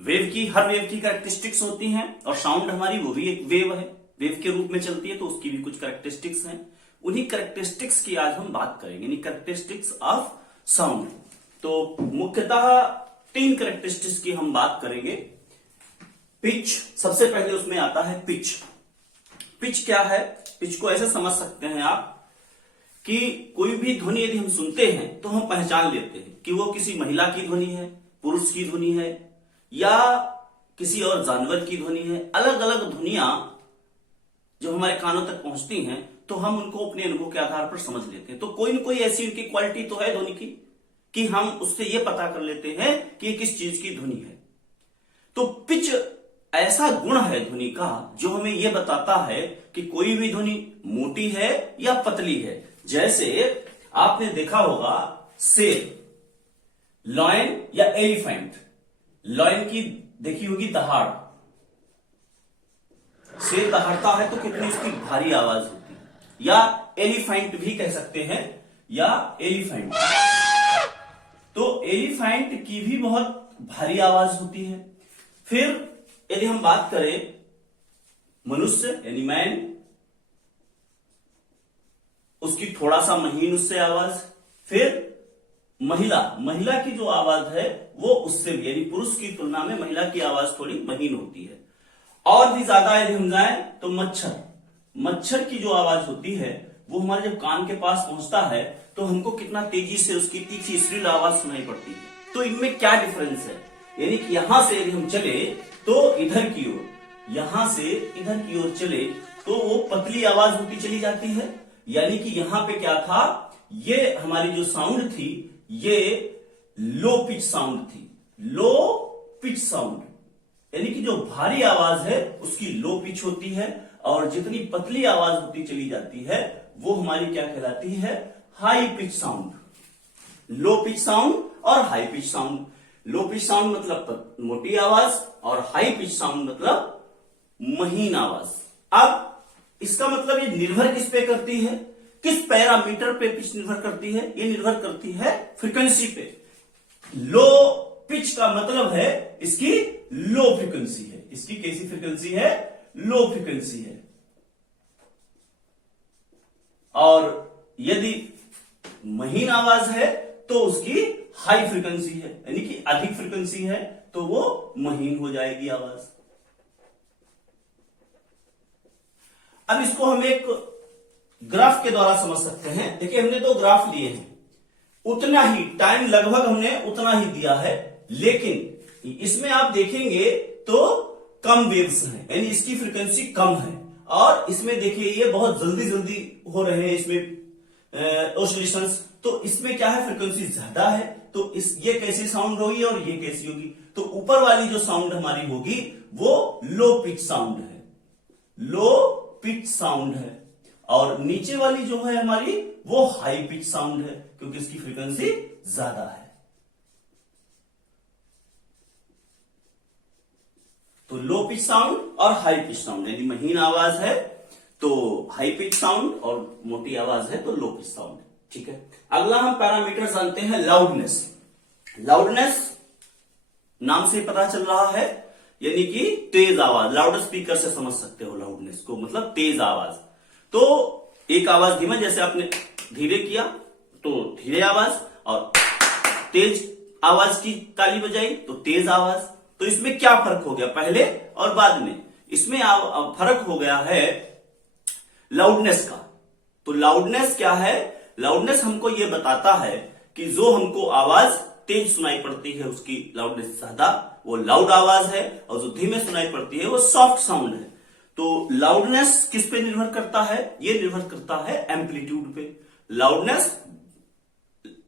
हर wave की characteristics होती हैं और साउंड हमारी वो भी एक वेव है, वेव के रूप में चलती है, तो उसकी भी कुछ कैरेक्टरिस्टिक्स हैं। उन्हीं कैरेक्टरिस्टिक्स की आज हम बात करेंगे, यानी कैरेक्टरिस्टिक्स ऑफ साउंड। तो मुख्यतः 3 कैरेक्टरिस्टिक्स की हम बात करेंगे। पिच सबसे पहले उसमें आता है। पिच क्या है? पिच को ऐसे समझ सकते हैं आप कि कोई भी ध्वनि यदि हम सुनते हैं तो हम पहचान लेते हैं कि वो किसी महिला की ध्वनि है, पुरुष की ध्वनि है या किसी और जानवर की ध्वनि है। अलग अलग ध्वनियां जब हमारे कानों तक पहुंचती हैं तो हम उनको अपने अनुभव के आधार पर समझ लेते हैं। तो कोई न कोई ऐसी उनकी क्वालिटी तो है ध्वनि की कि हम उससे ये पता कर लेते हैं कि ये किस चीज की ध्वनि है। तो पिच ऐसा गुण है ध्वनि का जो हमें यह बताता है कि कोई भी ध्वनि मोटी है या पतली है। जैसे आपने देखा होगा शेर, लॉयन या एलिफेंट। लॉयन की देखी होगी दहाड़, शेर दहाड़ता है तो कितनी उसकी भारी आवाज होती है। या एलिफेंट भी कह सकते हैं, या एलिफेंट, तो एलिफेंट की भी बहुत भारी आवाज होती है। फिर यदि हम बात करें मनुष्य यानी मैन, उसकी थोड़ा सा महीन उससे आवाज। फिर महिला की जो आवाज है वो उससे भी, यानी पुरुष की तुलना में महिला की आवाज थोड़ी महीन होती है। और भी ज्यादा यदि हम जाएं तो मच्छर की जो आवाज होती है वो हमारे जब कान के पास पहुंचता है तो हमको कितना तेजी से उसकी तीखी श्रील आवाज सुनाई पड़ती है। तो इनमें क्या डिफरेंस है? यानी कि यहां से यदि हम चले तो इधर की ओर, यहां से इधर की ओर चले तो वो पतली आवाज होती चली जाती है। यानी कि यहां पे क्या था, ये हमारी जो साउंड थी ये लो पिच साउंड थी। लो पिच साउंड यानी कि जो भारी आवाज है उसकी लो पिच होती है, और जितनी पतली आवाज होती चली जाती है वो हमारी क्या कहलाती है, high pitch sound. Low pitch sound और high pitch sound. Low pitch sound मतलब मोटी आवाज और हाई पिच साउंड मतलब महीन आवाज। अब इसका मतलब ये निर्भर किस पे करती है, किस पैरामीटर पे पिच निर्भर करती है? ये निर्भर करती है फ्रीक्वेंसी पे। लो पिच का मतलब है इसकी लो फ्रीक्वेंसी है। इसकी कैसी फ्रीक्वेंसी है? लो फ्रीक्वेंसी है। और यदि महीन आवाज है तो उसकी हाई फ्रीक्वेंसी है, यानी कि अधिक फ्रीक्वेंसी है तो वो महीन हो जाएगी आवाज। अब इसको हम एक ग्राफ के द्वारा समझ सकते हैं। देखिए हमने 2 ग्राफ लिए हैं, उतना ही टाइम लगभग हमने उतना ही दिया है, लेकिन इसमें आप देखेंगे तो कम वेव्स हैं, यानी इसकी फ्रीक्वेंसी कम है। और इसमें देखिए ये बहुत जल्दी हो रहे हैं इसमें ऑसिलेशंस, तो इसमें क्या है, फ्रीक्वेंसी ज्यादा है। तो ये कैसी साउंड होगी और ये कैसी होगी? तो ऊपर वाली जो साउंड हमारी होगी वो लो पिच साउंड है, लो पिच साउंड है। और नीचे वाली जो है हमारी वो हाई पिच साउंड है, क्योंकि इसकी फ्रीक्वेंसी ज्यादा है। तो लो पिच साउंड और हाई पिच साउंड, यानी महीन आवाज है तो हाई पिच साउंड और मोटी आवाज है तो लो पिच साउंड। ठीक है, अगला हम पैरामीटर जानते हैं लाउडनेस। लाउडनेस नाम से पता चल रहा है, यानी कि तेज आवाज। लाउड स्पीकर से समझ सकते हो लाउडनेस को, मतलब तेज आवाज। तो एक आवाज धीमा, जैसे आपने धीरे किया तो धीरे आवाज, और तेज आवाज की ताली बजाई तो तेज आवाज। तो इसमें क्या फर्क हो गया पहले और बाद में? इसमें फर्क हो गया है लाउडनेस का। तो लाउडनेस क्या है? लाउडनेस हमको यह बताता है कि जो हमको आवाज तेज सुनाई पड़ती है उसकी लाउडनेस ज्यादा, वो लाउड आवाज है, और जो धीमे सुनाई पड़ती है वो सॉफ्ट साउंड है। तो लाउडनेस किस पे निर्भर करता है? ये निर्भर करता है एम्पलीट्यूड पे। लाउडनेस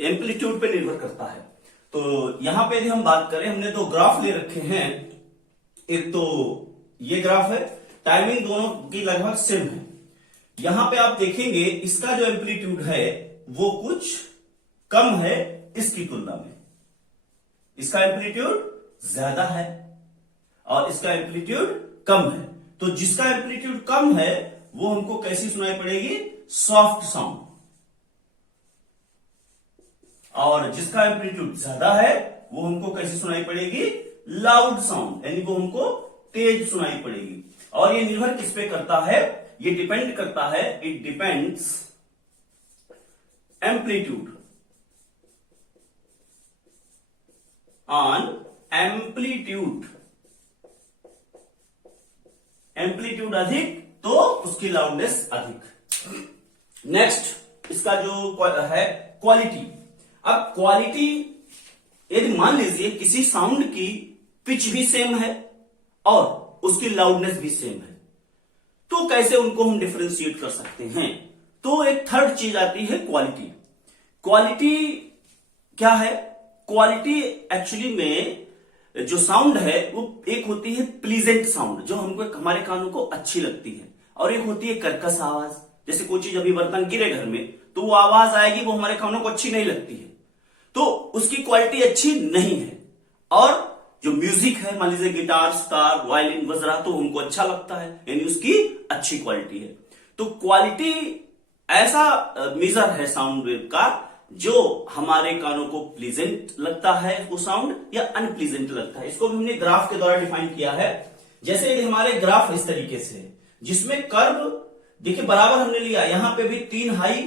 एम्पलीट्यूड पे निर्भर करता है। तो यहां पे यदि हम बात करें, हमने 2 ग्राफ ले रखे हैं। एक तो ये ग्राफ है, टाइमिंग दोनों की लगभग सेम है। यहां पे आप देखेंगे इसका जो एम्पलीट्यूड है वो कुछ कम है इसकी तुलना में। इसका एम्पलीट्यूड ज्यादा है और इसका एम्पलीट्यूड कम है। तो जिसका एम्पलीट्यूड कम है वो हमको कैसी सुनाई पड़ेगी? Soft sound. और जिसका एम्पलीट्यूड ज्यादा है वो हमको कैसी सुनाई पड़ेगी? लाउड साउंड, यानी वो हमको तेज सुनाई पड़ेगी। और ये निर्भर किस पे करता है, ये डिपेंड करता है, it depends amplitude on amplitude, amplitude अधिक तो उसकी लाउडनेस अधिक। नेक्स्ट इसका जो है क्वालिटी। अब क्वालिटी, यदि मान लीजिए किसी साउंड की पिच भी सेम है और उसकी लाउडनेस भी सेम है, तो कैसे उनको हम डिफरेंशिएट कर सकते हैं? तो एक थर्ड चीज आती है क्वालिटी। क्वालिटी क्या है? क्वालिटी एक्चुअली में जो साउंड है वो एक होती है प्लीजेंट साउंड, जो हमको हमारे कानों को अच्छी लगती है, और एक होती है कर्कश आवाज। जैसे कोई चीज अभी बर्तन गिरे घर में तो वो आवाज आएगी, वो हमारे कानों को अच्छी नहीं लगती है, तो उसकी क्वालिटी अच्छी नहीं है। और जो म्यूजिक है, मान लीजिए गिटार, सितार, वायलिन बज रहा, तो हमको अच्छा लगता है, यानी उसकी अच्छी क्वालिटी है। तो क्वालिटी ऐसा मेजर है साउंड वेव का जो हमारे कानों को प्लीजेंट लगता है वो साउंड, या अनप्लीजेंट लगता है। इसको हमने ग्राफ के द्वारा डिफाइन किया है। जैसे हमारे ग्राफ इस तरीके से है, जिसमें कर्व देखिए बराबर हमने लिया, यहां पे भी 3 हाई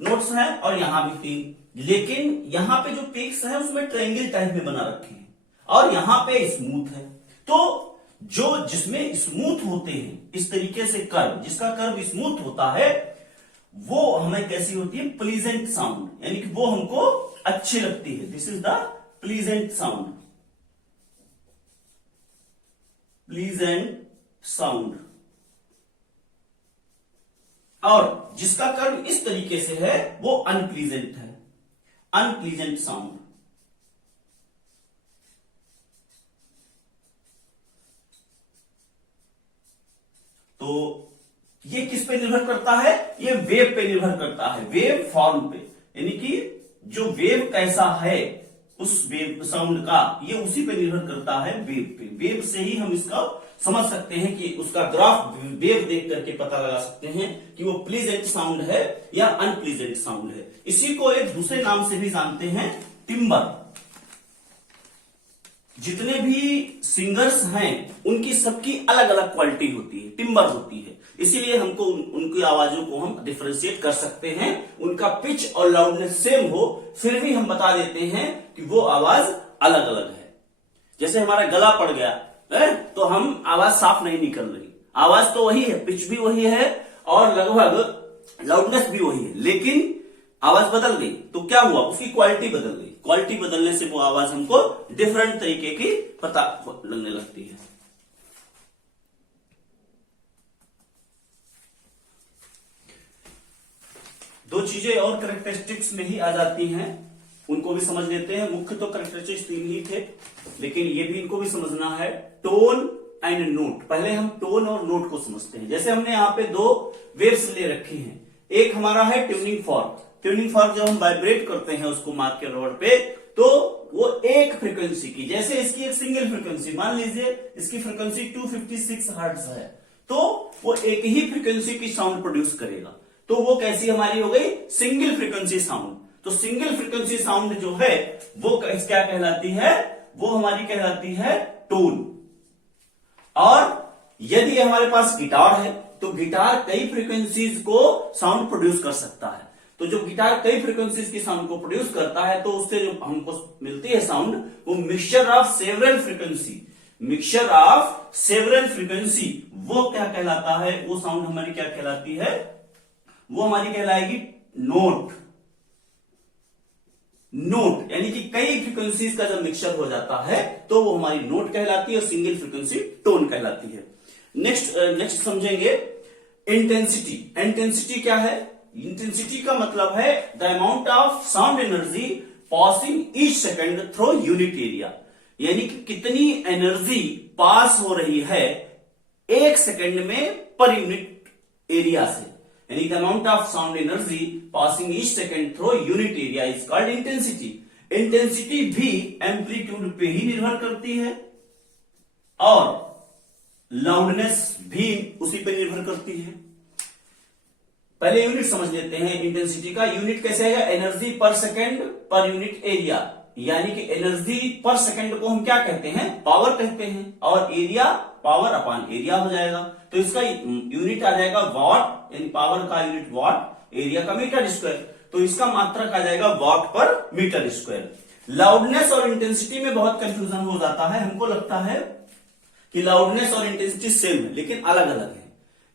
नोट्स हैं और यहां भी 3, लेकिन यहां पे जो पीक्स है उसमें ट्रायंगल टाइप में बना रखे हैं, और यहां पे स्मूथ है। तो जो जिसमें स्मूथ होते हैं इस तरीके से कर्व, जिसका कर्व स्मूथ होता है वो हमें कैसी होती है? प्लीजेंट साउंड, यानी कि वो हमको अच्छी लगती है। This is the pleasant sound, pleasant sound. और जिसका कर्व इस तरीके से है वो अनप्लीजेंट है, अनप्लीजेंट साउंड। तो ये किस पे निर्भर करता है? ये वेव पे निर्भर करता है, वेव फॉर्म पे, यानी कि जो वेव कैसा है उस वेव साउंड का, ये उसी पे निर्भर करता है, वेव पे। वेव से ही हम इसका समझ सकते हैं कि उसका ग्राफ वेव देख करके पता लगा सकते हैं कि वो प्लीजेंट साउंड है या अनप्लीजेंट साउंड है। इसी को एक दूसरे नाम से भी जानते हैं, टिम्बर। जितने भी सिंगर्स हैं उनकी सबकी अलग अलग क्वालिटी होती है, टिम्बर होती है, इसीलिए हमको उनकी आवाजों को हम डिफरेंशिएट कर सकते हैं। उनका पिच और लाउडनेस सेम हो, फिर भी हम बता देते हैं कि वो आवाज अलग अलग है। जैसे हमारा गला पड़ गया है तो हम आवाज साफ नहीं निकल रही, आवाज तो वही है, पिच भी वही है और लगभग लाउडनेस भी वही है, लेकिन आवाज बदल गई तो क्या हुआ? उसकी क्वालिटी बदल गई। क्वालिटी बदलने से वो आवाज हमको डिफरेंट तरीके की पता लगने लगती है। दो चीजें और कैरेक्टरिस्टिक्स में ही आ जाती हैं, उनको भी समझ लेते हैं। मुख्य तो कैरेक्टरिस्टिक्स 3 ही थे, लेकिन ये भी इनको भी समझना है, टोन एंड नोट। पहले हम टोन और नोट को समझते हैं। जैसे हमने यहाँ पे 2 वेव्स ले रखी हैं, एक हमारा है ट्यूनिंग फॉर्क। ट्यूनिंग फॉर्क जब हम वाइब्रेट करते हैं उसको मार्क के रॉड पे, तो वो एक फ्रीक्वेंसी की, जैसे इसकी एक सिंगल फ्रीक्वेंसी, मान लीजिए इसकी फ्रीक्वेंसी 256 हर्ट्ज है, तो वो एक ही फ्रीक्वेंसी की साउंड प्रोड्यूस करेगा। तो वो कैसी हमारी हो गई? Single frequency sound. तो सिंगल फ्रीक्वेंसी साउंड जो है वो क्या कहलाती है? वो हमारी कहलाती है टोन। और यदि हमारे पास गिटार है तो गिटार कई फ्रीक्वेंसीज को साउंड प्रोड्यूस कर सकता है। तो जो गिटार कई फ्रीक्वेंसीज की साउंड को प्रोड्यूस करता है तो उससे जो हमको मिलती है साउंड, वो mixture of several frequency, mixture of several frequency, वो क्या कहलाता है? वो साउंड हमारी क्या कहलाती है? वो हमारी कहलाएगी नोट। नोट यानी कि कई फ्रीक्वेंसीज का जब मिक्सचर हो जाता है तो वो हमारी नोट कहलाती है और सिंगल फ्रीक्वेंसी टोन कहलाती है। नेक्स्ट समझेंगे इंटेंसिटी। इंटेंसिटी क्या है? इंटेंसिटी का मतलब है the amount of sound energy passing each second through unit area, यानी कि कितनी एनर्जी पास हो रही है 1 सेकेंड में पर यूनिट एरिया से, यानी the amount of sound energy passing each second through unit area is called intensity. Intensity भी एम्पलीट्यूड पे ही निर्भर करती है और लाउडनेस भी उसी पे निर्भर करती है। पहले यूनिट समझ लेते हैं इंटेंसिटी का। यूनिट कैसे है? एनर्जी पर सेकेंड पर यूनिट एरिया, यानी कि एनर्जी पर सेकंड को हम क्या कहते हैं, पावर कहते हैं, और एरिया पावर अपॉन एरिया हो जाएगा। तो इसका यूनिट आ जाएगा वॉट, यानी पावर का यूनिट वॉट, एरिया का मीटर स्क्वायर। तो इसका मात्रक आ जाएगा वॉट पर मीटर स्क्वायर। लाउडनेस और इंटेंसिटी में बहुत कंफ्यूजन हो जाता है, हमको लगता है कि लाउडनेस और इंटेंसिटी सेम है, लेकिन अलग अलग है।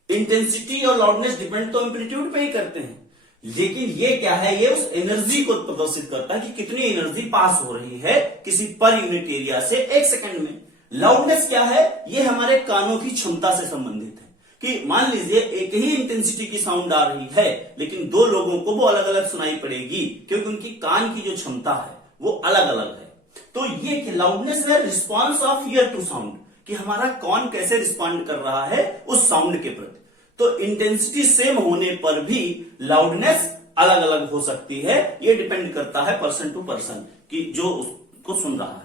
इंटेंसिटी और लाउडनेस डिपेंड तो एम्पलीट्यूड पे ही करते हैं, लेकिन ये क्या है, ये उस एनर्जी को प्रदर्शित करता है कि कितनी एनर्जी पास हो रही है किसी पर यूनिट एरिया से एक सेकंड में। लाउडनेस क्या है, ये हमारे कानों की क्षमता से संबंधित है कि मान लीजिए एक ही इंटेंसिटी की साउंड आ रही है, लेकिन दो लोगों को वो अलग अलग सुनाई पड़ेगी, क्योंकि उनकी कान की जो क्षमता है वो अलग अलग है। तो ये लाउडनेस है response of ear to sound, कि हमारा कौन कैसे रिस्पॉन्ड कर रहा है उस साउंड के प्रति। तो इंटेंसिटी सेम होने पर भी लाउडनेस अलग अलग हो सकती है, ये डिपेंड करता है पर्सन टू पर्सन कि जो उसको सुन रहा है।